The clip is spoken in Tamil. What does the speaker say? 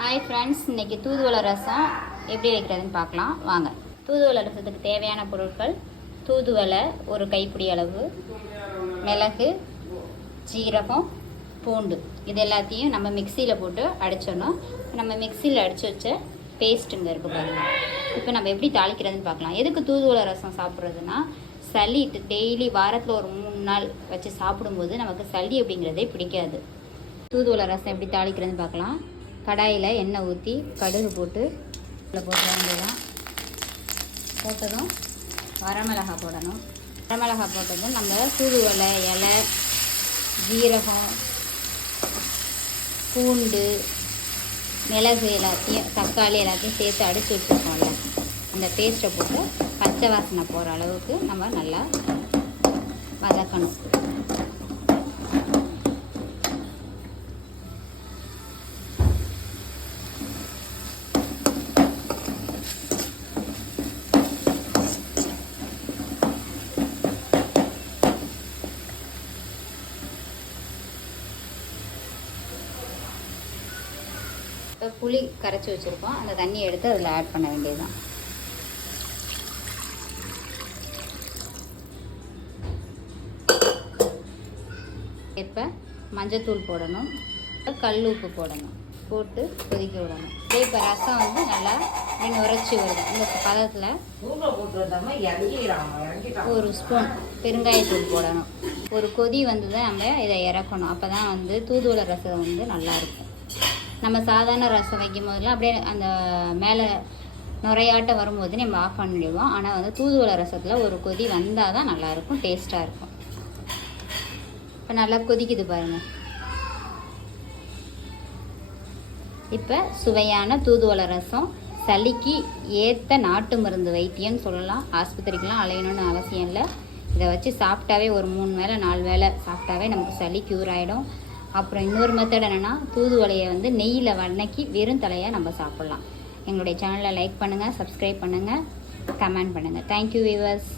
ஹாய் ஃப்ரெண்ட்ஸ், இன்றைக்கி தூதுவளை ரசம் எப்படி வைக்கிறதுன்னு பார்க்கலாம் வாங்க. தூதுவளை ரசத்துக்கு தேவையான பொருட்கள்: தூதுவளை ஒரு கைப்பிடி அளவு, மிளகு, ஜீரகம், பூண்டு. இது எல்லாத்தையும் நம்ம மிக்சியில் போட்டு அடிச்சிடணும். நம்ம மிக்சியில் அடித்து வச்ச பேஸ்ட்டுங்க இருக்குது பாருங்கள். இப்போ நம்ம எப்படி தாளிக்கிறதுன்னு பார்க்கலாம். எதுக்கு தூதுவளை ரசம் சாப்பிட்றதுன்னா, சளி டெய்லி வாரத்தில் ஒரு 3 நாள் வச்சு சாப்பிடும்போது நமக்கு சளி அப்படிங்கிறதே பிடிக்காது. தூதுவளை ரசம் எப்படி தாளிக்கிறதுன்னு பார்க்கலாம். கடாயில் எண்ணெய் ஊற்றி கடுகு போட்டு இதில் போட்டு வேண்டியதான். போட்டதும் வரமிளகாய் போடணும். வரமிளகாய் போட்டதும் நம்ம தூதுவளை இலை, ஜீரகம், பூண்டு, மிளகு எல்லாத்தையும், தக்காளி எல்லாத்தையும் சேர்த்து அடித்து வச்சுருக்கோம்ல, அந்த பேஸ்ட்டை போட்டு பச்சை வாசனை போகிற அளவுக்கு நம்ம நல்லா வதக்கணும். இப்போ புளி கரைச்சி வச்சுருக்கோம், அந்த தண்ணியை எடுத்து அதில் ஆட் பண்ண வேண்டியதுதான். இப்போ மஞ்சத்தூள் போடணும், கல் உப்பு போடணும், போட்டு கொதிக்க விடணும். இப்போ ரசம் வந்து நல்லா உரைச்சி வருது. இந்த பதத்தில் ஒரு ஸ்பூன் பெருங்காயத்தூள் போடணும். ஒரு கொதி வந்து தான் நம்ம இதை இறக்கணும். அப்போ தான் வந்து தூதுவளை ரசம் வந்து நல்லாயிருக்கும். நம்ம சாதாரண ரசம் வைக்கும் போதெல்லாம் அப்படியே அந்த மேலே நுரையாட்ட வரும்போது நம்ம ஆஃப் பண்ணிடுவோம். ஆனால் வந்து தூதுவளை ரசத்தில் ஒரு கொதி வந்தால் தான் நல்லாயிருக்கும், டேஸ்ட்டாக இருக்கும். இப்போ நல்லா கொதிக்குது பாருங்கள். இப்போ சுவையான தூதுவளை ரசம், சளிக்கு ஏற்ற நாட்டு மருந்து வைத்தியம்னு சொல்லலாம். ஆஸ்பத்திரிக்கெலாம் அலையணும்னு அவசியம் இல்லை. இதை வச்சு சாப்பிட்டாவே ஒரு 3 வேளை 4 வேளை சாப்பிட்டாவே நமக்கு சளி க்யூர் ஆகிடும். அப்புறம் இன்னொரு மெத்தட் என்னென்னா, தூதுவளையை வந்து நெய்யில் வதக்கி வெறும் தலையாக நம்ம சாப்பிட்லாம். எங்களுடைய சேனலை லைக் பண்ணுங்கள், சப்ஸ்கிரைப் பண்ணுங்கள், கமெண்ட் பண்ணுங்கள். Thank you viewers.